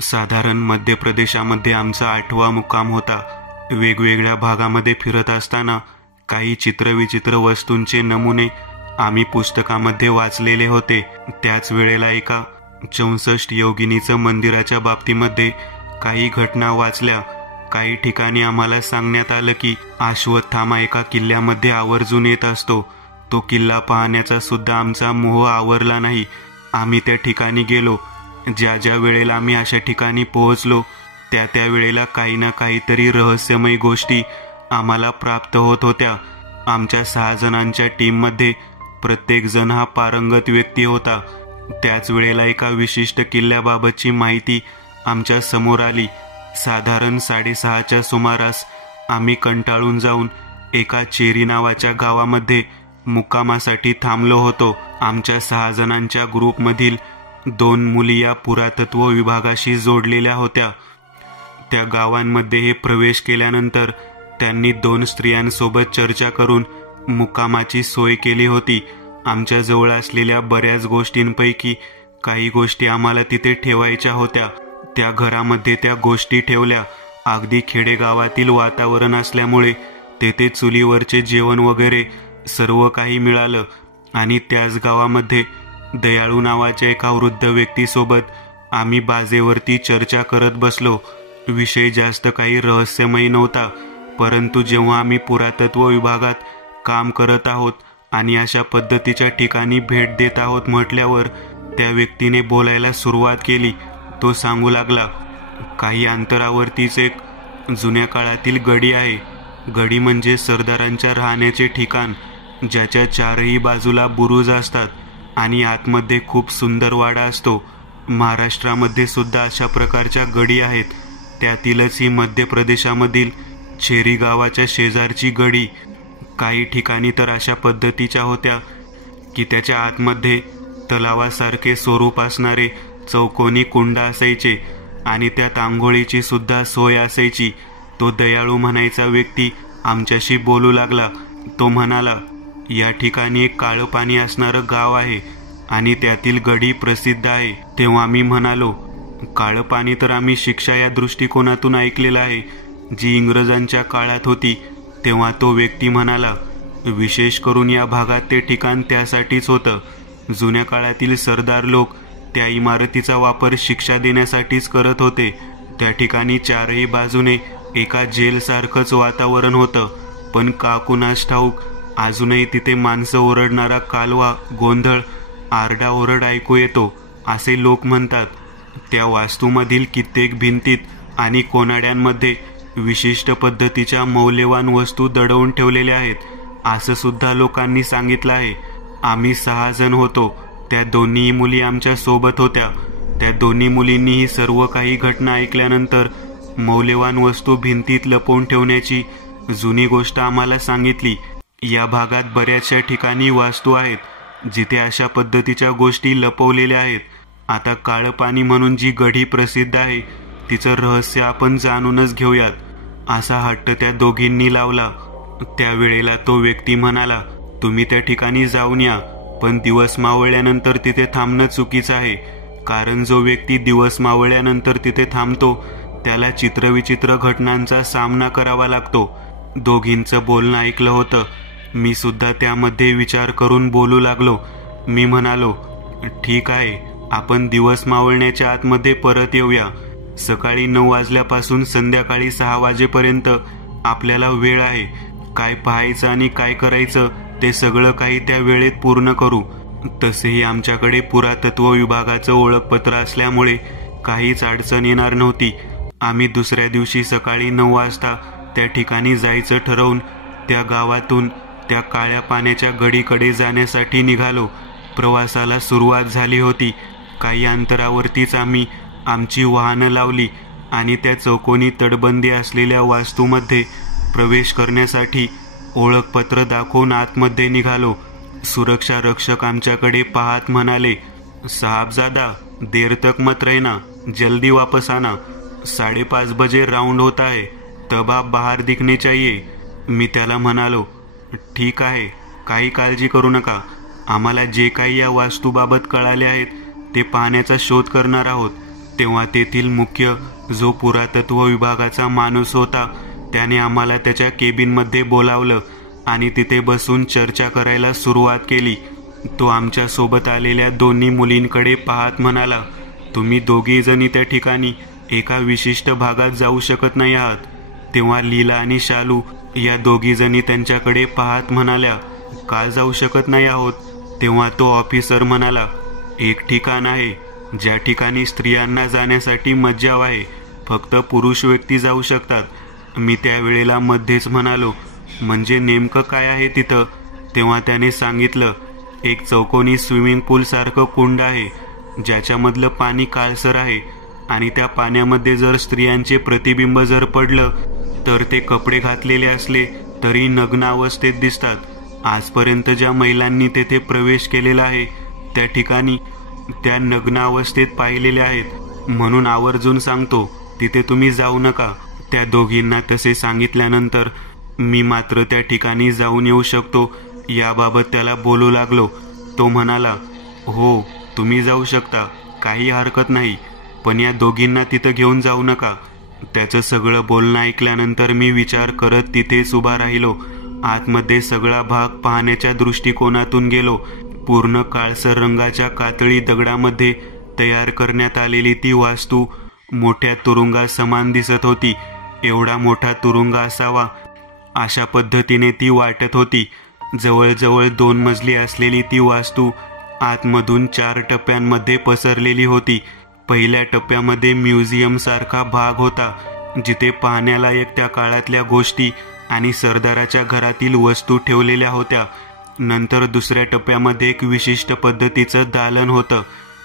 साधारण मध्य प्रदेशामध्ये आमचा 8वा मुक्काम होता. वेगवेगळ्या भागामध्ये फिरत असताना काही चित्रविचित्र वस्तूंचे नमुने आम्ही पुस्तकामध्ये वाचलेले होते. त्याच वेळेला एका 64 योगिनीचं मंदिराच्या बाबतीमध्ये काही घटना वाचल्या. काही ठिकाणी आम्हाला सांगण्यात आलं की अश्वत्थामा एका किल्ल्यामध्ये आवर्जून येत असतो. तो किल्ला पाहण्याचा सुद्धा आमचा मोह आवरला नाही. आम्ही त्या ठिकाणी गेलो. ज्या ज्या वेळेला आम्ही अशा ठिकाणी पोहोचलो त्या वेळेला काही ना काहीतरी रहस्यमय गोष्टी आम्हाला प्राप्त होत होत्या. आमच्या 6 जणांच्या टीममध्ये प्रत्येक जण हा पारंगत व्यक्ती होता. त्याच वेळेला एका विशिष्ट किल्ल्याबाबतची माहिती आमच्या समोर आली. साधारण 6:30च्या सुमारास आम्ही कंटाळून जाऊन एका चेरी नावाच्या गावामध्ये मुक्कामासाठी थांबलो होतो. आमच्या 6 जणांच्या ग्रुपमधील 2 मुली या पुरातत्व विभागाशी जोडलेल्या होत्या. त्या गावांमध्ये हे प्रवेश केल्यानंतर त्यांनी 2 स्त्रियांसोबत चर्चा करून मुक्कामाची सोय केली होती. आमच्या जवळ असलेल्या बऱ्याच गोष्टींपैकी काही गोष्टी आम्हाला तिथे ठेवायच्या होत्या. त्या घरामध्ये त्या गोष्टी ठेवल्या. अगदी खेडेगावातील वातावरण असल्यामुळे तेथे चुलीवरचे जेवण वगैरे सर्व काही मिळालं. आणि त्याच गावामध्ये दयाळू नावाच्या एका वृद्ध व्यक्तीसोबत आम्ही बाजेवरती चर्चा करत बसलो. विषय जास्त काही रहस्यमय नव्हता, परंतु जेव्हा आम्ही पुरातत्व विभागात काम करत आहोत आणि अशा पद्धतीच्या ठिकाणी भेट देत आहोत म्हटल्यावर त्या व्यक्तीने बोलायला सुरुवात केली. तो सांगू लागला, काही अंतरावरतीच एक जुन्या काळातील गडी आहे. गडी म्हणजे सरदारांच्या राहण्याचे ठिकाण, ज्याच्या 4ही बाजूला बुरुज असतात आणि आतमध्ये खूप सुंदर वाडा असतो. महाराष्ट्रामध्ये सुद्धा अशा प्रकारच्या गडी आहेत. त्यातीलच ही मध्य प्रदेशामधील चेरी गावाच्या शेजारची गडी. काही ठिकाणी तर अशा पद्धतीच्या होत्या की त्याच्या आतमध्ये तलावासारखे स्वरूप असणारे चौकोनी कुंड असायचे आणि त्यात आंघोळीची सुद्धा सोय असायची. तो दयाळू म्हणायचा व्यक्ती आमच्याशी बोलू लागला. तो म्हणाला, या ठिकाणी एक काळं पाणी असणारं गाव आहे आणि त्यातील गडी प्रसिद्ध आहे. तेव्हा मी म्हणालो, काळं पाणी तर आम्ही शिक्षा या दृष्टिकोनातून ऐकलेलं आहे, जी इंग्रजांच्या काळात होती. तेव्हा तो व्यक्ती म्हणाला, विशेष करून या भागात ते ठिकाण त्यासाठीच होतं. जुन्या काळातील सरदार लोक त्या इमारतीचा वापर शिक्षा देण्यासाठीच करत होते. त्या ठिकाणी 4ही बाजूने एका जेलसारखंच वातावरण होतं. पण का कुणास ठाऊक अजूनही तिथे माणसं ओरडणारा कालवा, गोंधळ, आरडाओरड ऐकू येतो, असे लोक म्हणतात. त्या वास्तूमधील कित्येक भिंतीत आणि कोनाड्यांमध्ये विशिष्ट पद्धतीच्या मौल्यवान वस्तू दडवून ठेवलेल्या आहेत, असं सुद्धा लोकांनी सांगितलं आहे. आम्ही 6 जण होतो. त्या 2ही मुली आमच्या सोबत होत्या. त्या 2ही मुलींनी ही सर्व काही घटना ऐकल्यानंतर मौल्यवान वस्तू भिंतीत लपवून ठेवण्याची जुनी गोष्ट आम्हाला सांगितली. या भागात बऱ्याचशा ठिकाणी वास्तू आहेत जिथे अशा पद्धतीच्या गोष्टी लपवलेल्या आहेत. आता काळं पाणी म्हणून जी गढी प्रसिद्ध आहे तिचं रहस्य आपण जाणूनच घेऊयात, असा हट्ट त्या दोघींनी लावला. त्यावेळेला तो व्यक्ती म्हणाला, तुम्ही त्या ठिकाणी जाऊन या, पण दिवस मावळल्यानंतर तिथे थांबणं चुकीचं आहे. कारण जो व्यक्ती दिवस मावळल्यानंतर तिथे थांबतो त्याला चित्रविचित्र घटनांचा सामना करावा लागतो. दोघींचं बोलणं ऐकलं होतं. मी सुद्धा त्यामध्ये विचार करून बोलू लागलो. मी म्हणालो, ठीक आहे, आपण दिवस मावळण्याच्या आतमध्ये परत येऊया. सकाळी 9 वाजल्यापासून संध्याकाळी 6 वाजेपर्यंत आपल्याला वेळ आहे. काय पाहायचं आणि काय करायचं ते सगळं काही त्या वेळेत पूर्ण करू. तसेही आमच्याकडे पुरातत्व विभागाचं ओळखपत्र असल्यामुळे काहीच अडचण येणार नव्हती. आम्ही दुसऱ्या दिवशी सकाळी 9 वाजता त्या ठिकाणी जायचं ठरवून त्या गावातून त्या काळ्या पाण्याच्या गडीकडे जाण्यासाठी निघालो. प्रवासाला सुरुवात झाली होती. काही अंतरावरतीच आम्ही आमची वाहनं लावली आणि त्या चौकोनी तटबंदी असलेल्या वास्तूमध्ये प्रवेश करण्यासाठी ओळखपत्र दाखवून आतमध्ये निघालो. सुरक्षा रक्षक आमच्याकडे पाहत म्हणाले, साहबजादा, देर तक मत रहना, जल्दी वापस आना. 5:30 बजे राउंड होता है, तब आप बाहर दिखने चाहिए. मी त्याला म्हणालो, ठीक आहे, काही काळजी करू नका. आम्हाला जे काही या वास्तूबाबत कळाले आहेत ते पाहण्याचा शोध करणार आहोत. तेव्हा तेथील मुख्य जो पुरातत्व विभागाचा माणूस होता त्याने आम्हाला त्याच्या केबिनमध्ये बोलावलं आणि तिथे बसून चर्चा करायला सुरुवात केली. तो आमच्या सोबत आलेल्या दोन्ही मुलींकडे पाहत म्हणाला, तुम्ही दोघी जणी त्या ठिकाणी एका विशिष्ट भागात जाऊ शकत नाही आहात. तेव्हा लीला आणि शालू या दोघी जणी त्यांच्याकडे पाहत म्हणाल्या, का जाऊ शकत नाही आहोत? तेव्हा तो ऑफिसर म्हणाला, एक ठिकाण आहे ज्या ठिकाणी स्त्रियांना जाण्यासाठी मज्जाव आहे, फक्त पुरुष व्यक्ती जाऊ शकतात. मी त्यावेळेला मध्येच म्हणालो, म्हणजे नेमकं काय आहे तिथं? तेव्हा त्याने सांगितलं, एक चौकोनी स्विमिंग पूल सारखं कुंड आहे ज्याच्यामधलं पाणी काळसर आहे आणि त्या पाण्यामध्ये जर स्त्रियांचे प्रतिबिंब जर पडलं तर ते कपडे घातलेले असले तरी नग्न अवस्थेत दिसतात. आजपर्यंत ज्या महिलांनी तेथे प्रवेश केलेला आहे त्या ठिकाणी त्या नग्न अवस्थेत पाहिलेल्या आहेत. म्हणून आवर्जून सांगतो, तिथे तुम्ही जाऊ नका. त्या दोघींना तसे सांगितल्यानंतर मी मात्र त्या ठिकाणी जाऊन येऊ शकतो याबाबत त्याला बोलू लागलो. तो म्हणाला, हो तुम्ही जाऊ शकता, काही हरकत नाही, पण या दोघींना तिथं घेऊन जाऊ नका. त्याचं सगळं बोलणं ऐकल्यानंतर मी विचार करत तिथेच उभा राहिलो. आतमध्ये सगळा भाग पाहण्याच्या दृष्टिकोनातून गेलो. पूर्ण काळसर रंगाच्या कातळी दगडामध्ये तयार करण्यात आलेली ती वास्तू मोठ्या तुरुंगा समान दिसत होती. एवढा मोठा तुरुंग असावा अशा पद्धतीने ती वाटत होती. जवळजवळ 2 मजली असलेली ती वास्तू आतमधून 4 टप्प्यांमध्ये पसरलेली होती. पहिल्या टप्प्यामध्ये म्युझियम सारखा भाग होता जिथे पाहण्यालायक त्या काळातल्या गोष्टी आणि सरदाराच्या घरातील वस्तू ठेवलेल्या होत्या. नंतर दुसऱ्या टप्प्यामध्ये एक विशिष्ट पद्धतीचं दालन होतं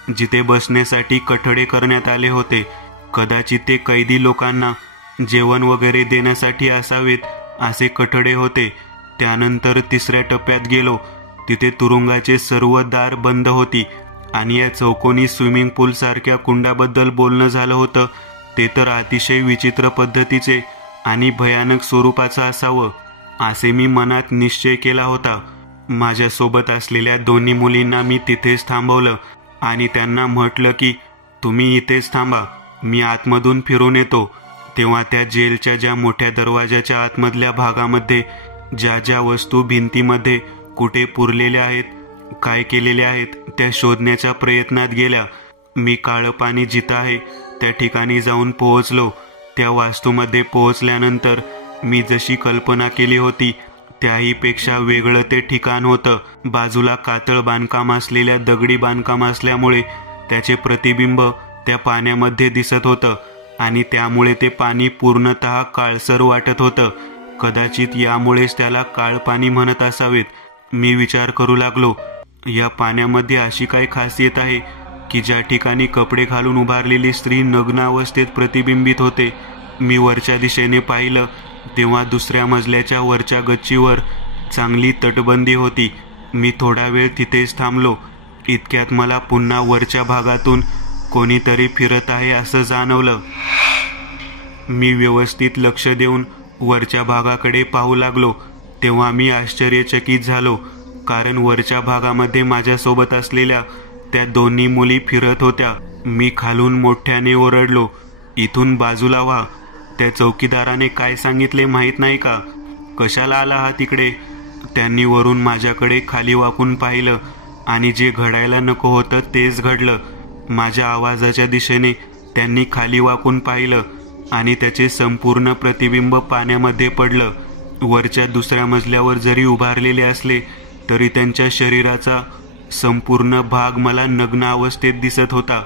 जिथे बसण्यासाठी कठडे करण्यात आले होते. कदाचित ते कैदी लोकांना जेवण वगैरे देण्यासाठी असावेत असे कठडे होते. त्यानंतर तिसऱ्या टप्प्यात गेलो. तिथे तुरुंगाचे सर्व दार बंद होती आणि या चौकोनी स्विमिंग पूल सारख्या कुंडाबद्दल बोलणं झालं होतं ते तर अतिशय विचित्र पद्धतीचे आणि भयानक स्वरूपाचं असावं असे मी मनात निश्चय केला होता. माझ्यासोबत असलेल्या दोन्ही मुलींना मी तिथेच थांबवलं आणि त्यांना म्हटलं की तुम्ही इथेच थांबा, मी आतमधून फिरून येतो. तेव्हा त्या जेलच्या ज्या मोठ्या दरवाजाच्या आतमधल्या भागामध्ये ज्या ज्या वस्तू भिंतीमध्ये कुठे पुरलेल्या आहेत, काय केलेल्या आहेत त्या शोधण्याच्या प्रयत्नात गेल्या. मी काळं पाणी जिथं आहे त्या ठिकाणी जाऊन पोहोचलो. त्या वास्तूमध्ये पोहोचल्यानंतर मी जशी कल्पना केली होती त्याहीपेक्षा वेगळं ते ठिकाण होतं. बाजूला कातळ बांधकाम असलेल्या दगडी बांधकाम असल्यामुळे त्याचे प्रतिबिंब त्या पाण्यामध्ये दिसत होतं आणि त्यामुळे ते पाणी पूर्णतः काळसर वाटत होतं. कदाचित यामुळेच त्याला काळ पाणी म्हणत असावेत. मी विचार करू लागलो, या पाण्यामध्ये अशी काय खासियत आहे की ज्या ठिकाणी कपडे घालून उभारलेली स्त्री नग्न अवस्थेत प्रतिबिंबित होते. मी वरच्या दिशेने पाहिलं तेव्हा दुसऱ्या मजल्याच्या वरच्या गच्चीवर चांगली तटबंदी होती. मी थोडा वेळ तिथेच थांबलो. इतक्यात मला पुन्हा वरच्या भागातून कोणीतरी फिरत आहे असं जाणवलं. मी व्यवस्थित लक्ष देऊन वरच्या भागाकडे पाहू लागलो. तेव्हा मी आश्चर्यचकित झालो, कारण वरच्या भागामध्ये माझ्यासोबत असलेल्या त्या दोन्ही मुली फिरत होत्या. मी खालून मोठ्याने ओरडलो, इथून बाजूला व्हा. त्या चौकीदाराने काय सांगितले माहीत नाही का? कशाला आला हा तिकडे? त्यांनी वरून माझ्याकडे खाली वाकून पाहिलं आणि जे घडायला नको होतं तेच घडलं. माझ्या आवाजाच्या दिशेने त्यांनी खाली वाकून पाहिलं आणि त्याचे संपूर्ण प्रतिबिंब पाण्यामध्ये पडलं. वरच्या दुसऱ्या मजल्यावर जरी उभारलेले असले तरी त्यांच्या शरीराचा संपूर्ण भाग मला नग्न अवस्थेत दिसत होता.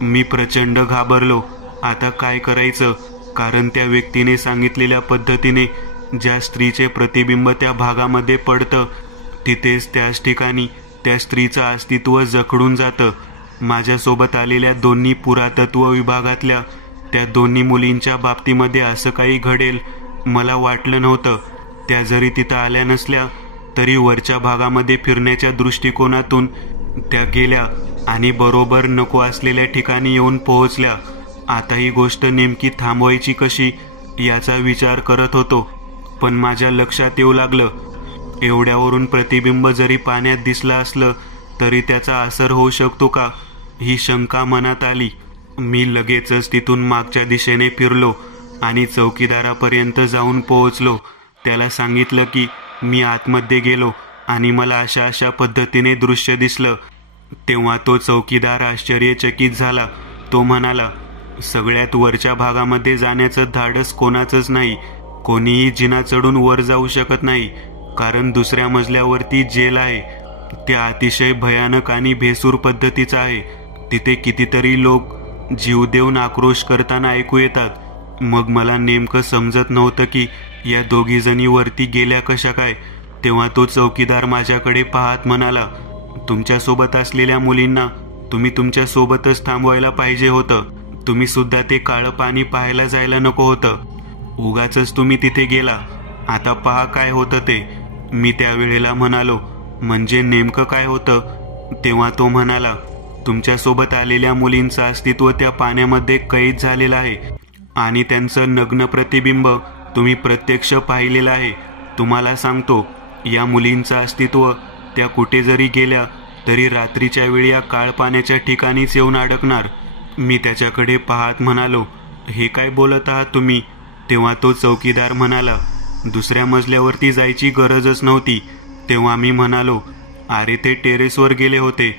मी प्रचंड घाबरलो. आता काय करायचं? कारण त्या व्यक्तीने सांगितलेल्या पद्धतीने ज्या स्त्रीचे प्रतिबिंब त्या भागामध्ये पडतं तिथेच त्याच ठिकाणी त्या स्त्रीचं अस्तित्व जखडून जातं. माझ्यासोबत आलेल्या दोन्ही पुरातत्व विभागातल्या त्या दोन्ही मुलींच्या बाबतीमध्ये असं काही घडेल मला वाटलं नव्हतं. त्या जरी तिथं आल्या नसल्या तरी वरच्या भागामध्ये फिरण्याच्या दृष्टिकोनातून त्या गेल्या आणि बरोबर नको असलेल्या ठिकाणी येऊन पोहोचल्या. आता ही गोष्ट नेमकी थांबवायची कशी याचा विचार करत होतो, पण माझ्या लक्षात येऊ लागलं, एवढ्यावरून प्रतिबिंब जरी पाण्यात दिसलं असलं तरी त्याचा असर होऊ शकतो का ही शंका मनात आली. मी लगेचच तिथून मागच्या दिशेने फिरलो आणि चौकीदारापर्यंत जाऊन पोहोचलो. त्याला सांगितलं की मी आतमध्ये गेलो आणि मला अशा अशा पद्धतीने दृश्य दिसलं. तेव्हा तो चौकीदार आश्चर्यचकित झाला. तो म्हणाला, सगळ्यात वरच्या भागामध्ये जाण्याचं धाडस कोणाचंच नाही. कोणीही जिना चढून वर जाऊ शकत नाही, कारण दुसऱ्या मजल्यावरती जेल आहे. ते अतिशय भयानक आणि भेसूर पद्धतीचं आहे. तिथे कितीतरी लोक जीव देऊन आक्रोश करताना ऐकू येतात. मग मला नेमकं समजत नव्हतं की या दोघी जणी वरती गेल्या कशा काय. तेव्हा तो चौकीदार माझ्याकडे पाहत म्हणाला, तुमच्यासोबत असलेल्या मुलींना तुम्ही तुमच्या सोबतच थांबवायला पाहिजे होतं. तुम्ही सुद्धा ते काळं पाणी पाहायला जायला नको होतं. उगाचच तुम्ही तिथे गेला. आता पहा काय होतं ते. मी त्यावेळेला म्हणालो, म्हणजे नेमकं काय होतं? तेव्हा तो म्हणाला, तुमच्यासोबत आलेल्या मुलींचं अस्तित्व त्या पाण्यामध्ये कैद झालेलं आहे आणि त्यांचं नग्न प्रतिबिंब तुम्ही प्रत्यक्ष पाहिलेलं आहे. तुम्हाला सांगतो, या मुलींचं अस्तित्व त्या कुठे जरी गेल्या तरी रात्रीच्या वेळी या काळ पाण्याच्या ठिकाणीच येऊन अडकणार. मी त्याच्याकडे पाहत म्हणालो, हे काय बोलत आहात तुम्ही? तेव्हा तो चौकीदार म्हणाला, दुसऱ्या मजल्यावरती जायची गरजच नव्हती. तेव्हा मी म्हणालो, अरे ते टेरेसवर गेले होते.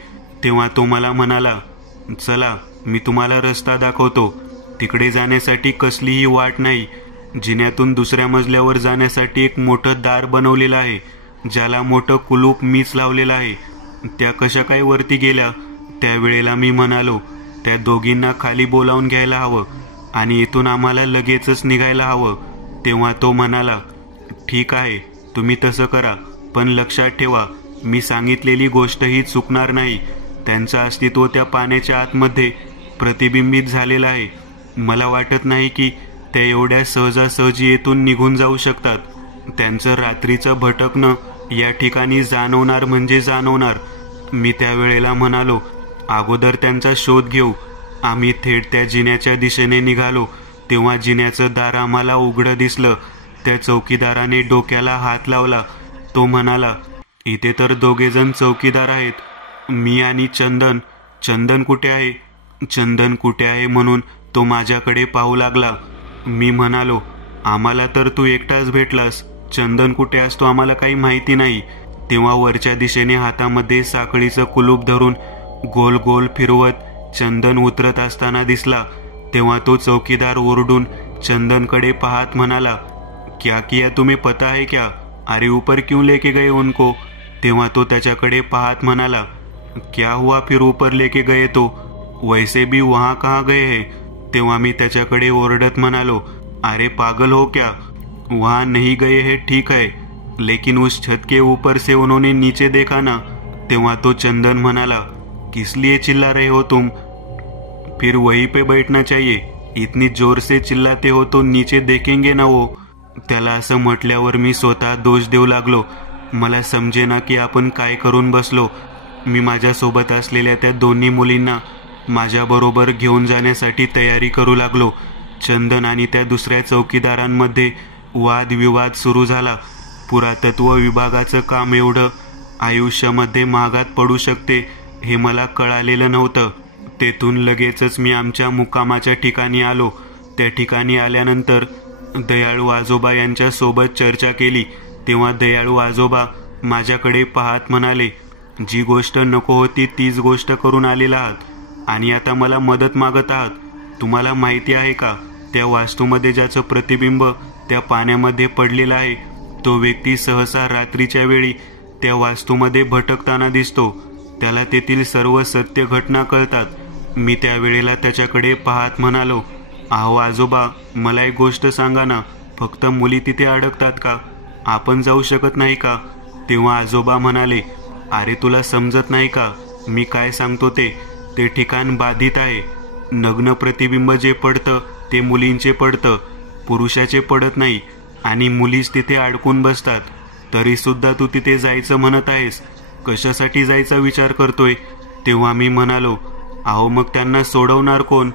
तेव्हा तो मला म्हणाला, चला मी तुम्हाला रस्ता दाखवतो. तिकडे जाण्यासाठी कसलीही वाट नाही. जिन्यातून दुसऱ्या मजल्यावर जाण्यासाठी एक मोठं दार बनवलेलं आहे, ज्याला मोठं कुलूप मीच लावलेलं आहे. त्या कशा काय वरती गेल्या? त्यावेळेला मी म्हणालो, त्या दोघींना खाली बोलावून घ्यायला हवं आणि इथून आम्हाला लगेचच निघायला हवं. तेव्हा तो म्हणाला, ठीक आहे, तुम्ही तसं करा, पण लक्षात ठेवा, मी सांगितलेली गोष्ट ही चुकणार नाही. त्यांचं अस्तित्व त्या पाण्याच्या आतमध्ये प्रतिबिंबित झालेलं आहे. मला वाटत नाही की त्या एवढ्या सहजासहजी येथून निघून जाऊ शकतात. त्यांचं रात्रीचं भटकणं या ठिकाणी जाणवणार म्हणजे जाणवणार. मी त्यावेळेला म्हणालो, अगोदर त्यांचा शोध घेऊ. आम्ही थेट त्या जिन्याच्या दिशेने निघालो. तेव्हा जिन्याचं दार आम्हाला उघडं दिसलं. त्या चौकीदाराने डोक्याला हात लावला. तो म्हणाला, इथे तर दोघेजण चौकीदार आहेत. मी आणि चंदन. चंदन कुठे आहे? चंदन कुठे आहे म्हणून तो माझ्याकडे पाहू लागला. मी म्हणालो, आम्हाला तर तू एकटाच भेटलास. चंदन कुठे असतो आम्हाला काही माहिती नाही. तेव्हा वरच्या दिशेने हातामध्ये साखळीचं कुलूप धरून गोल गोल फिरवत चंदन उतरत असताना दिसला. तेव्हा तो चौकीदार ओरडून चंदनकडे पाहत म्हणाला, क्या किया तुम्हें पता है क्या? अरे ऊपर क्यों लेके गए उनको? तेव्हा तो त्याच्याकडे पाहत म्हणाला, क्या हुआ फिर ऊपर लेके गए तो? वैसे भी वहां कहाँ गए हैं? तेव्हा मी त्याच्याकडे ओरडत म्हणालो, अरे पागल हो क्या? वहां नहीं गए हैं ठीक है, लेकिन उस छत के ऊपर से उन्होंने नीचे देखा ना. तेव्हा तो चंदन म्हणाला, किस लिए चिल्ला रहे हो तुम? फिर वहीं पे बैठना चाहिए. इतनी जोर से चिल्लाते हो तो नीचे देखेंगे ना वो. त्याला असं म्हटल्यावर मी स्वतः दोष देऊ लागलो. मला समजेना की आपण काय करून बसलो. मी माझ्यासोबत असलेल्या त्या दोन्ही मुलींना माझ्याबरोबर घेऊन जाण्यासाठी तयारी करू लागलो. चंदन आणि त्या दुसऱ्या चौकीदारांमध्ये वादविवाद सुरू झाला. पुरातत्व विभागाचं काम एवढं आयुष्यामध्ये महागात पडू शकते हे मला कळालेलं नव्हतं. तेथून लगेचच मी आमच्या मुक्कामाच्या ठिकाणी आलो. त्या ठिकाणी आल्यानंतर दयाळू आजोबा यांच्या सोबत चर्चा केली. तेव्हा दयाळू आजोबा माझ्याकडे पाहत म्हणाले, जी गोष्ट नको होती तीच गोष्ट करून आलेला आहात आणि आता मला मदत मागत आहात. तुम्हाला माहिती आहे का, त्या वास्तूमध्ये ज्याचं प्रतिबिंब त्या पाण्यामध्ये पडलेलं आहे तो व्यक्ती सहसा रात्रीच्या वेळी त्या वास्तूमध्ये भटकताना दिसतो. त्याला तेथील सर्व सत्य घटना कळतात. मी त्यावेळेला त्याच्याकडे पाहत म्हणालो, अहो आजोबा, मला एक गोष्ट सांगा ना, फक्त मुली तिथे अडकतात का? आपण जाऊ शकत नाही का? तेव्हा आजोबा म्हणाले, अरे तुला समजत नाही का, मी काय सांगतो ते ठिकाण बाधित आहे. नग्न प्रतिबिंब जे पडतं ते मुलींचे पडतं, पुरुषाचे पडत नाही आणि मुलीच तिथे अडकून बसतात. तरी सुद्धा तू तिथे जायचं म्हणत आहेस. कशासाठी जायचा विचार करतोय? तेव्हा मी म्हणालो, अहो मग त्यांना सोडवणार कोण?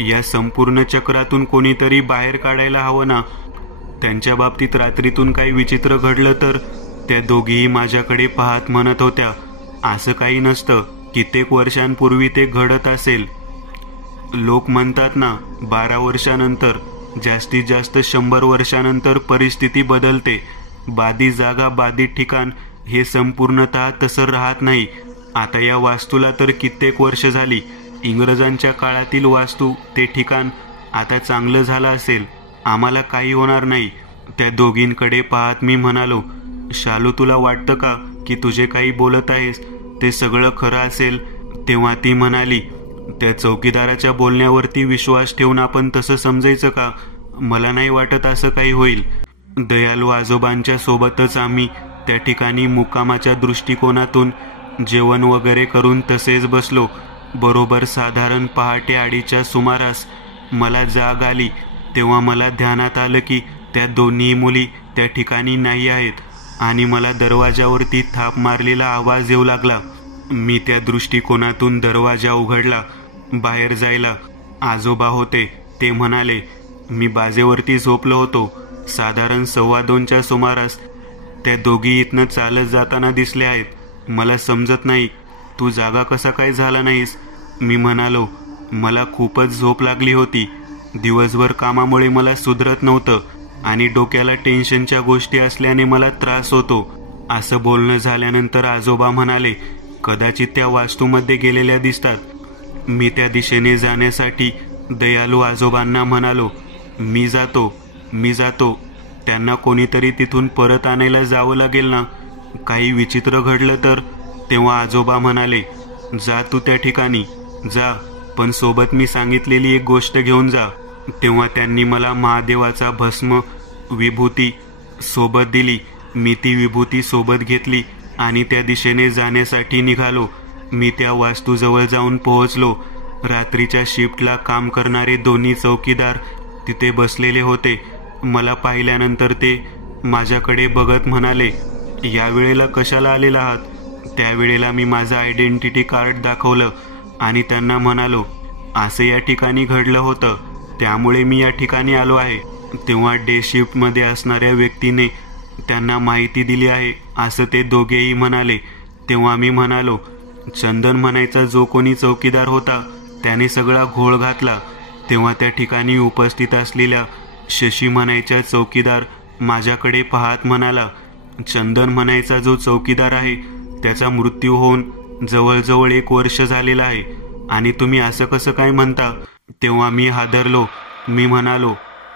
या संपूर्ण चक्रातून कोणीतरी बाहेर काढायला हवं ना. त्यांच्या बाबतीत रात्रीतून काही विचित्र घडलं तर? त्या दोघीही माझ्याकडे पाहत म्हणत होत्या, असं काही नसतं, कित्येक वर्षांपूर्वी ते घडत असेल. लोक म्हणतात ना, 12 वर्षानंतर, जास्तीत जास्त 100 वर्षानंतर परिस्थिती बदलते. बाधित जागा, बाधित ठिकाण हे संपूर्णतः तसं राहत नाही. आता या वास्तूला तर कित्येक वर्ष झाली. इंग्रजांच्या काळातील वास्तू, ते ठिकाण आता चांगलं झालं असेल. आम्हाला काही होणार नाही. त्या दोघींकडे पाहत मी म्हणालो, शालू, तुला वाटतं का की तुझे काही बोलत आहेस ते सगळं खरं असेल? तेव्हा ती म्हणाली, त्या चौकीदाराच्या बोलण्यावरती विश्वास ठेवून आपण तसं समजायचं का? मला नाही वाटत असं काही होईल. दयालू आजोबांच्या सोबतच आम्ही त्या ठिकाणी मुक्कामाच्या दृष्टिकोनातून जेवण वगैरे करून तसेच बसलो. बरोबर साधारण पहाटे 2:30च्या सुमारास मला जाग आली. तेव्हा मला ध्यानात आलं की त्या दोन्ही मुली त्या ठिकाणी नाही आहेत आणि मला दरवाजावरती थाप मारलेला आवाज येऊ लागला. मी त्या दृष्टिकोनातून दरवाजा उघडला. बाहेर जायला आजोबा होते. ते म्हणाले, मी बाजेवरती झोपलो होतो. साधारण 2:15च्या सुमारास त्या दोघी इथनं चालत जाताना दिसल्या आहेत. मला समजत नाही, तू जागा कसा काय झाला नाहीस? मी म्हणालो, मला खूपच झोप लागली होती. दिवसभर कामामुळे मला सुधरत नव्हतं आणि डोक्याला टेन्शनच्या गोष्टी असल्याने मला त्रास होतो. असं बोलणं झाल्यानंतर आजोबा म्हणाले, कदाचित त्या वास्तूमध्ये गेलेल्या दिसतात. मी त्या दिशेने जाण्यासाठी दयालू आजोबांना म्हणालो, मी जातो. त्यांना कोणीतरी तिथून परत आणायला जावं लागेल ना, काही विचित्र घडलं तर? तेव्हा आजोबा म्हणाले, जा तू त्या ठिकाणी जा, पण सोबत मी सांगितलेली एक गोष्ट घेऊन जा. तेव्हा त्यांनी मला महादेवाचा भस्म, विभूती सोबत दिली. मी ती विभूती सोबत घेतली आणि त्या दिशेने जाण्यासाठी निघालो. मी त्या वास्तूजवळ जाऊन पोहोचलो. रात्रीच्या शिफ्टला काम करणारे दोन्ही चौकीदार तिथे बसलेले होते. मला पाहिल्यानंतर ते माझ्याकडे बघत म्हणाले, या वेळेला कशाला आलेला आहात? त्यावेळेला मी माझं आयडेंटिटी कार्ड दाखवलं आणि त्यांना म्हणालो, असं या ठिकाणी घडलं होतं, त्यामुळे मी या ठिकाणी आलो आहे. तेव्हा डे शिफ्टमध्ये असणाऱ्या व्यक्तीने त्यांना माहिती दिली आहे असं ते दोघेही म्हणाले. तेव्हा मी म्हणालो, चंदन म्हणायचा जो कोणी चौकीदार होता त्याने सगळा घोळ घातला. तेव्हा त्या ठिकाणी उपस्थित असलेल्या शशी म्हणायच्या चौकीदार माझ्याकडे पाहत म्हणाला, चंदन म्हणायचा जो चौकीदार आहे त्याचा मृत्यू होऊन जवळजवळ 1 वर्ष झालेला आहे आणि तुम्ही असं कसं काय म्हणता? तेव्हा मी हादरलो. मी म्हणालो,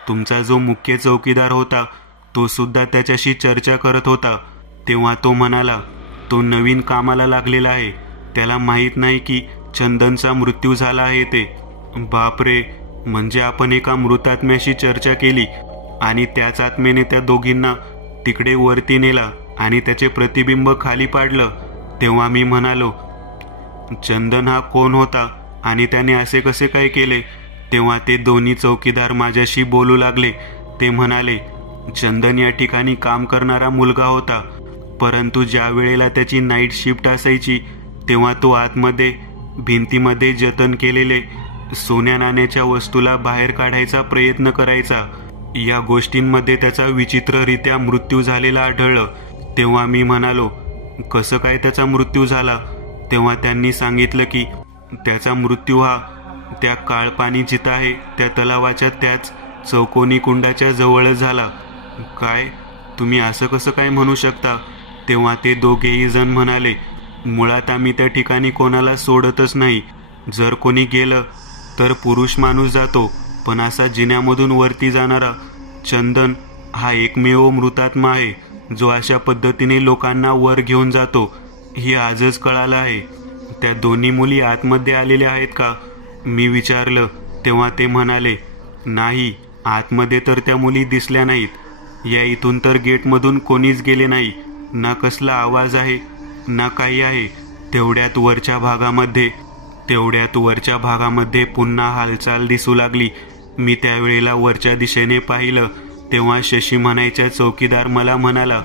तुमचा जो मुख्य चौकीदार होता तो सुद्धा त्याच्याशी चर्चा करत होता. तेव्हा तो म्हणाला, तो नवीन कामाला लागलेला आहे, त्याला माहीत नाही की चंदनचा मृत्यू झाला आहे ते. बापरे, म्हणजे आपण एका मृतात्म्याशी चर्चा केली आणि त्याच आत्म्याने त्या दोघींना तिकडे वरती नेला आणि त्याचे प्रतिबिंब खाली पाडलं. तेव्हा मी म्हणालो, चंदन हा कोण होता आणि त्याने असे कसे काय केले? तेव्हा ते दोन्ही चौकीदार माझ्याशी बोलू लागले. ते म्हणाले, चंदन या ठिकाणी काम करणारा मुलगा होता, परंतु ज्या वेळेला त्याची नाईट शिफ्ट असायची तेव्हा तो आतमध्ये भिंतीमध्ये जतन केलेले सोन्या नाण्याच्या वस्तूला बाहेर काढायचा प्रयत्न करायचा. या गोष्टींमध्ये त्याचा विचित्ररित्या मृत्यू झालेला आढळलं. तेव्हा मी म्हणालो, कसं काय त्याचा मृत्यू झाला? तेव्हा त्यांनी सांगितलं की त्याचा मृत्यू हा त्या काळपाणी जिथं आहे त्या तलावाच्या त्याच चौकोनी कुंडाच्या जवळ झाला. काय? तुम्ही असं कसं काय म्हणू शकता? तेव्हा ते दोघेही जण म्हणाले, मुळात आम्ही त्या ठिकाणी कोणाला सोडतच नाही. जर कोणी गेलं तर पुरुष माणूस जातो, पण असा जिन्यामधून वरती जाणारा चंदन हा एकमेव मृतात्मा आहे जो अशा पद्धतीने लोकांना वर घेऊन जातो. हे आजच कळालं आहे. त्या दोन्ही मुली आतमध्ये आलेल्या आहेत का? मी विचारलं. तेव्हा ते म्हणाले, नाही, आतमध्ये तर त्या मुली दिसल्या नाहीत. या इथून तर गेटमधून कोणीच गेले नाही. ना कसला आवाज आहे ना काही आहे. तेवढ्यात वरच्या भागामध्ये पुन्हा हालचाल दिसू लागली. मी त्यावेळेला वरच्या दिशेने पाहिलं. तेव्हा शशी म्हणायच्या चौकीदार मला म्हणाला,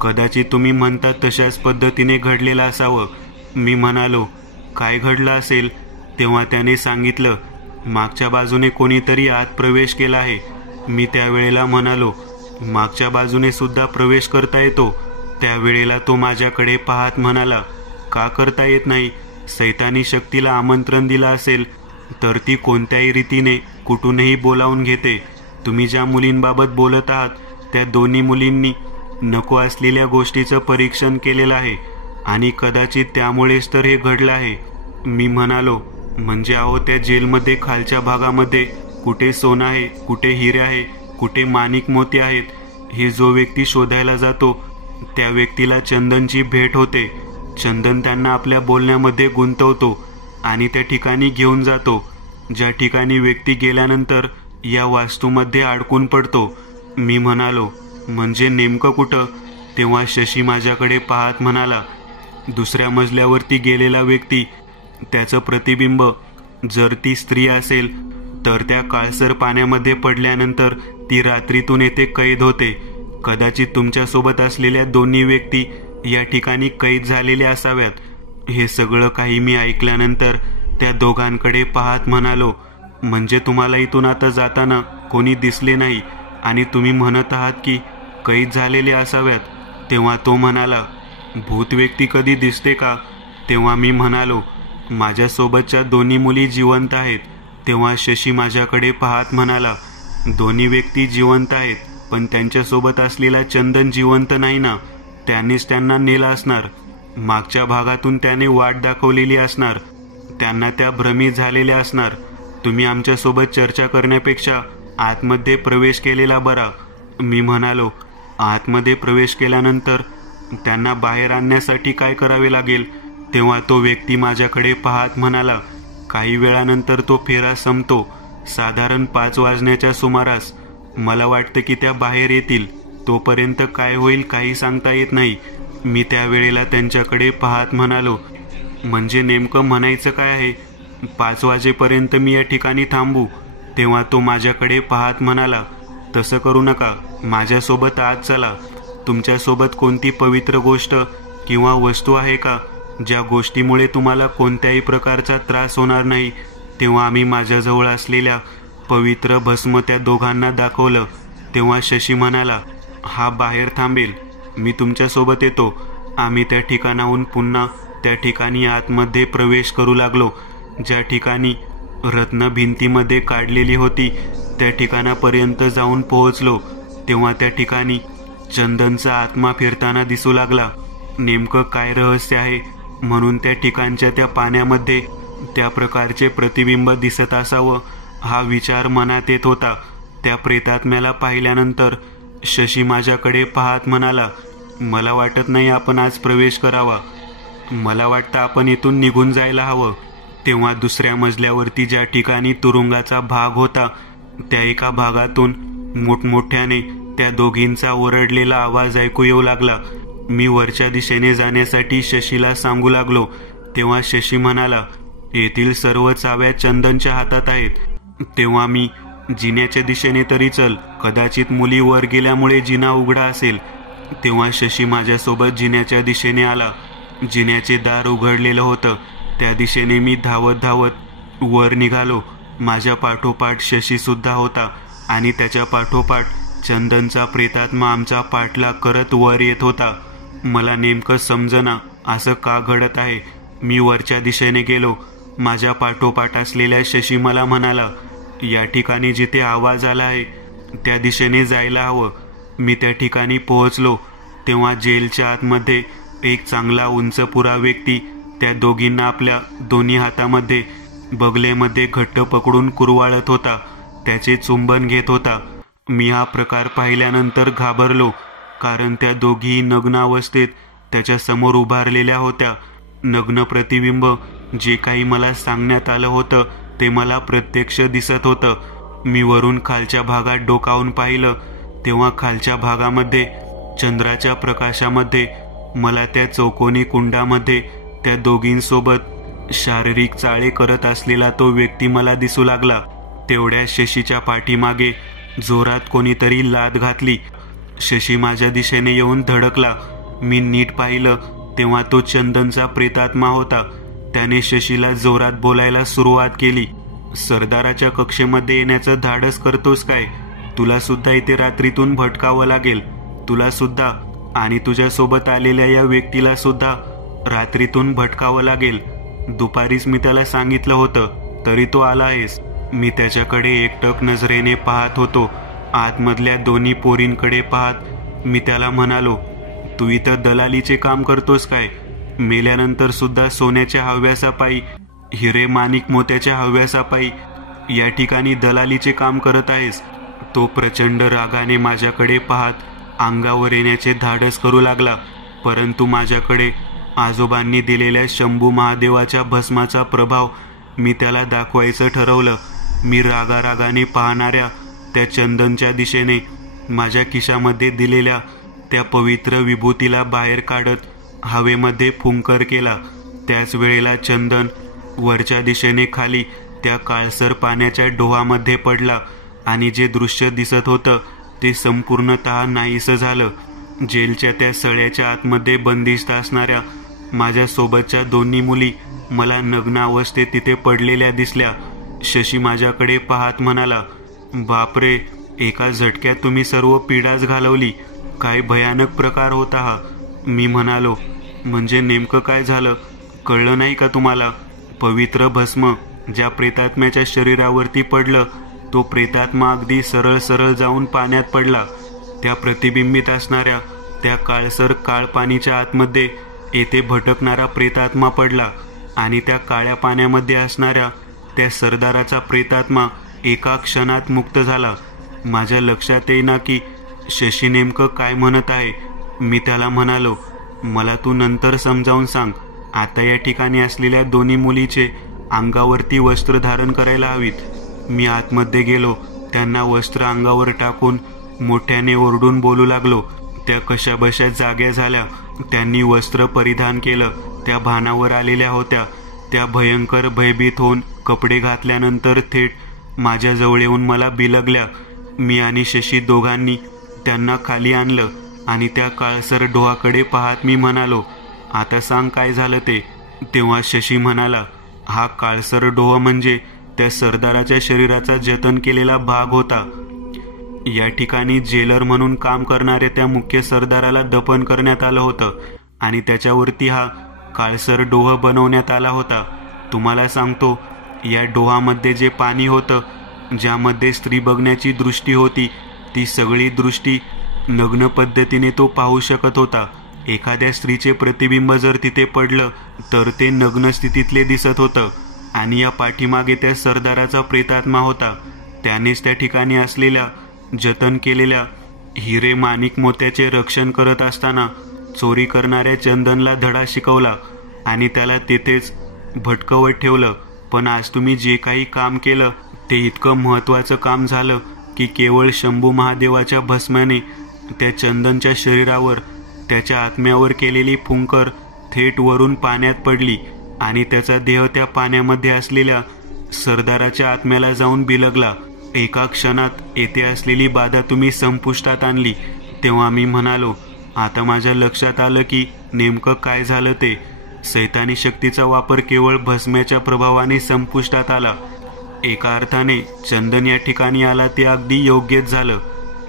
कदाचित तुम्ही म्हणता तशाच पद्धतीने घडलेलं असावं. मी म्हणालो, काय घडलं असेल? तेव्हा त्याने सांगितलं, मागच्या बाजूने कोणीतरी आत प्रवेश केला आहे. मी त्यावेळेला म्हणालो, मागच्या बाजूने सुद्धा प्रवेश करता येतो? त्यावेळेला तो माझ्याकडे पाहत म्हणाला, का करता येत नाही? सैतानी शक्तीला आमंत्रण दिलं असेल तर ती कोणत्याही रीतीने कुठूनही बोलावून घेते. तुम्ही ज्या मुलींबाबत बोलत आहात त्या दोन्ही मुलींनी नको असलेल्या गोष्टीचं परीक्षण केलेलं आहे आणि कदाचित त्यामुळेच तर हे घडलं आहे. मी म्हणालो, म्हणजे अहो त्या जेलमध्ये खालच्या भागामध्ये कुठे सोनं आहे, कुठे हिरे आहे, कुठे माणिक मोती आहेत, हे जो व्यक्ती शोधायला जातो त्या व्यक्तीला चंदनची भेट होते. चंदन त्यांना आपल्या बोलण्यामध्ये गुंतवतो आणि त्या ठिकाणी घेऊन जातो ज्या ठिकाणी व्यक्ती गेल्यानंतर या वास्तूमध्ये अडकून पडतो. मी म्हणालो, म्हणजे नेमकं कुठं? तेव्हा शशी माझ्याकडे पाहत म्हणाला, दुसऱ्या मजल्यावरती गेलेला व्यक्ती, त्याचं प्रतिबिंब जर ती स्त्री असेल तर त्या काळसर पाण्यामध्ये पडल्यानंतर ती रात्रीतून येथे कैद होते. कदाचित तुमच्यासोबत असलेल्या दोन्ही व्यक्ती या ठिकाणी कैद झालेल्या असाव्यात. हे सगळं काही मी ऐकल्यानंतर त्या दोघांकडे पाहत म्हणालो, म्हणजे तुम्हाला इथून आता जाताना कोणी दिसले नाही आणि तुम्ही म्हणत आहात की कैद झालेले असाव्यात. तेव्हा तो म्हणाला, भूत व्यक्ती कधी दिसते का? तेव्हा मी म्हणालो, माझ्यासोबतच्या दोन्ही मुली जिवंत आहेत. तेव्हा शशी माझ्याकडे पाहत म्हणाला, दोन्ही व्यक्ती जिवंत आहेत, पण त्यांच्यासोबत असलेला चंदन जिवंत नाही ना? त्यांनीच त्यांना नेला असणार. मागच्या भागातून त्याने वाट दाखवलेली असणार. त्यांना त्या भ्रमित झालेल्या असणार. तुम्ही आमच्यासोबत चर्चा करण्यापेक्षा आतमध्ये प्रवेश केलेला बरा. मी म्हणालो, आतमध्ये प्रवेश केल्यानंतर त्यांना बाहेर आणण्यासाठी काय करावे लागेल? तेव्हा तो व्यक्ती माझ्याकडे पाहत म्हणाला, काही वेळानंतर तो फेरा संपतो. साधारण 5 वाजण्याच्या सुमारास. मला वाटतं की त्या बाहेर येतील. तोपर्यंत काय होईल काही सांगता येत नाही. मी त्यावेळेला त्यांच्याकडे पाहत म्हणालो, म्हणजे नेमकं म्हणायचं काय आहे? 5 वाजेपर्यंत मी या ठिकाणी थांबू? तेव्हा तो माझ्याकडे पाहत म्हणाला, तसं करू नका, माझ्यासोबत आत चला. तुमच्यासोबत कोणती पवित्र गोष्ट किंवा वस्तू आहे का ज्या गोष्टीमुळे तुम्हाला कोणत्याही प्रकारचा त्रास होणार नाही? तेव्हा आम्ही माझ्याजवळ असलेल्या पवित्र भस्म त्या दोघांना दाखवलं. तेव्हा शशी म्हणाला, हा बाहेर थांबेल, मी तुमच्यासोबत येतो. आम्ही त्या ठिकाणाहून पुन्हा त्या ठिकाणी आतमध्ये प्रवेश करू लागलो. ज्या ठिकाणी रत्न भिंतीमध्ये काढलेली होती त्या ठिकाणापर्यंत जाऊन पोहोचलो. तेव्हा त्या ठिकाणी चंदनचा आत्मा फिरताना दिसू लागला. नेमकं काय रहस्य आहे म्हणून त्या ठिकाणच्या त्या पाण्यामध्ये त्या प्रकारचे प्रतिबिंब दिसत असावं हा विचार मनात येत होता. त्या प्रेतात्म्याला पाहिल्यानंतर शशी माझ्याकडे पाहत म्हणाला, मला वाटत नाही आपण आज प्रवेश करावा. मला वाटतं आपण इथून निघून जायला हवं. तेव्हा दुसऱ्या मजल्यावरती ज्या ठिकाणी तुरुंगाचा भाग होता त्या एका भागातून मोठमोठ्याने त्या दोघींचा ओरडलेला आवाज ऐकू येऊ लागला. मी वरच्या दिशेने जाण्यासाठी शशीला सांगू लागलो. तेव्हा शशी म्हणाला, येथील सर्व चाव्या चंदनच्या हातात आहेत. तेव्हा मी, जिन्याच्या दिशेने तरी चल, कदाचित मुली वर गेल्यामुळे जिना उघडा असेल. तेव्हा शशी माझ्यासोबत जिन्याच्या दिशेने आला. जिन्याचे दार उघडलेलं होतं. त्या दिशेने मी धावत धावत वर निघालो. माझ्या पाठोपाठ शशी सुद्धा होता आणि त्याच्या पाठोपाठ चंदनचा प्रेतात्मा आमचा पाठलाग करत वर येत होता. मला नेमकं समजना असं का घडत आहे. मी वरच्या दिशेने गेलो. माझ्या पाठोपाठ असलेल्या शशी मला म्हणाला, या ठिकाणी जिथे आवाज आला आहे त्या दिशेने जायला हवं. मी त्या ठिकाणी पोहोचलो. तेव्हा जेलच्या आतमध्ये एक चांगला उंचपुरा व्यक्ती त्या दोघींना आपल्या दोन्ही हातामध्ये बगलेमध्ये घट्ट पकडून कुरवाळत होता. त्याचे चुंबन घेत होता. मी हा प्रकार पाहिल्यानंतर घाबरलो, कारण त्या दोघी नग्न अवस्थेत त्याच्या समोर उभारलेल्या होत्या. नग्न प्रतिबिंब जे काही मला सांगण्यात आलं होतं ते मला प्रत्यक्ष दिसत होतं. मी वरून खालच्या भागात डोकावून पाहिलं तेव्हा खालच्या भागामध्ये चंद्राच्या प्रकाशामध्ये मला त्या चौकोनी कुंडामध्ये त्या दोघींसोबत शारीरिक चाळे करत असलेला तो व्यक्ती मला दिसू लागला. तेवढ्या शशीच्या पाठीमागे जोरात कोणीतरी लाथ घातली. शशी माझ्या दिशेने येऊन धडकला. मी नीट पाहिलं तेव्हा तो चंदनचा प्रेतात्मा होता. त्याने शशीला जोरात बोलायला सुरुवात केली. सरदाराच्या कक्षेमध्ये येण्याचं धाडस करतोस काय? तुला सुद्धा इथे रात्रीतून भटकावं लागेल. तुला सुद्धा आणि तुझ्यासोबत आलेल्या या व्यक्तीला सुद्धा रात्रीतून भटकावं लागेल. दुपारीच मी त्याला सांगितलं होतं तरी तो आला आहेस. मी त्याच्याकडे एकटक नजरेने पाहत होतो. आतमधल्या दोन्ही पोरींकडे पाहत मी त्याला म्हणालो, तू इथं दलालीचे काम करतोस काय? मेल्यानंतर सुद्धा सोन्याच्या हव्यासापायी, हिरे माणिक मोत्याच्या हव्यासापायी या ठिकाणी दलालीचे काम करत आहेस. तो प्रचंड रागाने माझ्याकडे पाहत अंगावर येण्याचे धाडस करू लागला. परंतु माझ्याकडे आजोबांनी दिलेल्या शंभू महादेवाच्या भस्माचा प्रभाव मी त्याला दाखवायचं ठरवलं. मी रागारागाने पाहणाऱ्या त्या चंदनच्या दिशेने माझ्या खिशामध्ये दिलेल्या त्या पवित्र विभूतीला बाहेर काढत हवेमध्ये फुंकर केला. त्याच वेळेला चंदन वरच्या दिशेने खाली त्या काळसर पाण्याच्या डोहामध्ये पडला आणि जे दृश्य दिसत होतं ते संपूर्णतः नाहीसं झालं. जेलच्या त्या सळ्याच्या आतमध्ये बंदिस्त असणाऱ्या माझ्या सोबतच्या दोन्ही मुली मला नग्न अवस्थेत तिथे पडलेल्या दिसल्या. शशी माझ्याकडे पाहत म्हणाला, बापरे, एका झटक्यात तुम्ही सर्व पिढाच घालवली. काय भयानक प्रकार होता हा. मी म्हणालो, म्हणजे नेमकं काय झालं? कळलं नाही का तुम्हाला? पवित्र भस्म ज्या प्रेतात्म्याच्या शरीरावरती पडलं तो प्रेतात्मा अगदी सरळ सरळ जाऊन पाण्यात पडला. त्या प्रतिबिंबित असणाऱ्या त्या काळसर काळ पाणीच्या आतमध्ये येथे भटकणारा प्रेतात्मा पडला आणि त्या काळ्या पाण्यामध्ये असणाऱ्या त्या सरदाराचा प्रेतात्मा एका क्षणात मुक्त झाला. माझ्या लक्षात येईना की शशी नेमकं काय म्हणत आहे. मी त्याला म्हणालो, मला तू नंतर समजावून सांग. आता या ठिकाणी असलेल्या दोन्ही मुलीचे अंगावरती वस्त्र धारण करायला हवीत. मी आतमध्ये गेलो. त्यांना वस्त्र अंगावर टाकून मोठ्याने ओरडून बोलू लागलो. त्या कशाबशा जाग्या झाल्या. त्यांनी वस्त्र परिधान केलं. त्या भानावर आलेल्या होत्या. त्या भयंकर भयभीत होऊन कपडे घातल्यानंतर थेट माझ्याजवळ येऊन मला बिलगल्या. मी आणि शशी दोघांनी त्यांना खाली आणलं आणि त्या काळसर डोहाकडे पाहत मी म्हणालो, आता सांग काय झालं ते. तेव्हा शशी म्हणाला, हा काळसर डोह म्हणजे त्या सरदाराच्या शरीराचा जतन केलेला भाग होता. या ठिकाणी जेलर म्हणून काम करणाऱ्या त्या मुख्य सरदाराला दफन करण्यात आलं होतं आणि त्याच्यावरती हा काळसर डोह बनवण्यात आला होता. तुम्हाला सांगतो, या डोहामध्ये जे पाणी होतं, ज्यामध्ये स्त्री बघण्याची दृष्टी होती, ती सगळी दृष्टी नग्न पद्धतीने तो पाहू शकत होता. एखाद्या स्त्रीचे प्रतिबिंब जर तिथे पडलं तर ते नग्न स्थितीतले दिसत होतं आणि या पाठीमागे त्या सरदाराचा प्रेतात्मा होता. त्यानेच त्या ठिकाणी असलेल्या जतन केलेल्या हिरे माणिक मोत्याचे रक्षण करत असताना चोरी करणाऱ्या चंदनला धडा शिकवला आणि त्याला तेथेच भटकवत ठेवलं. पण आज तुम्ही जे काही काम केलं ते इतकं महत्त्वाचं काम झालं की केवळ शंभू महादेवाच्या भस्माने त्या चंदनच्या शरीरावर, त्याच्या आत्म्यावर केलेली फुंकर थेट वरून पाण्यात पडली आणि त्याचा देह त्या पाण्यामध्ये असलेल्या सरदाराच्या आत्म्याला जाऊन बिलगला. एका क्षणात येथे असलेली बाधा तुम्ही संपुष्टात आणली. तेव्हा मी म्हणालो, आता माझ्या लक्षात आलं की नेमकं काय झालं ते. सैतानी शक्तीचा वापर केवळ भस्म्याच्या प्रभावाने संपुष्टात आला. एका अर्थाने चंदन या ठिकाणी आला ते अगदी योग्यच झालं.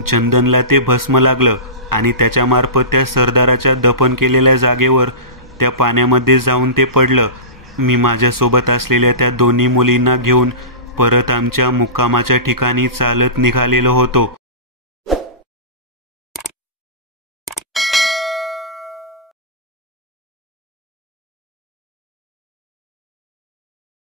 चंदनला ते भस्म लागलं आणि त्याच्यामार्फत त्या सरदाराच्या दफन केलेल्या जागेवर त्या पाण्यामध्ये जाऊन ते पडलं. मी माझ्यासोबत असलेल्या त्या दोन्ही मुलींना घेऊन परत आमच्या मुक्कामाच्या ठिकाणी चालत निघालेलो होतो.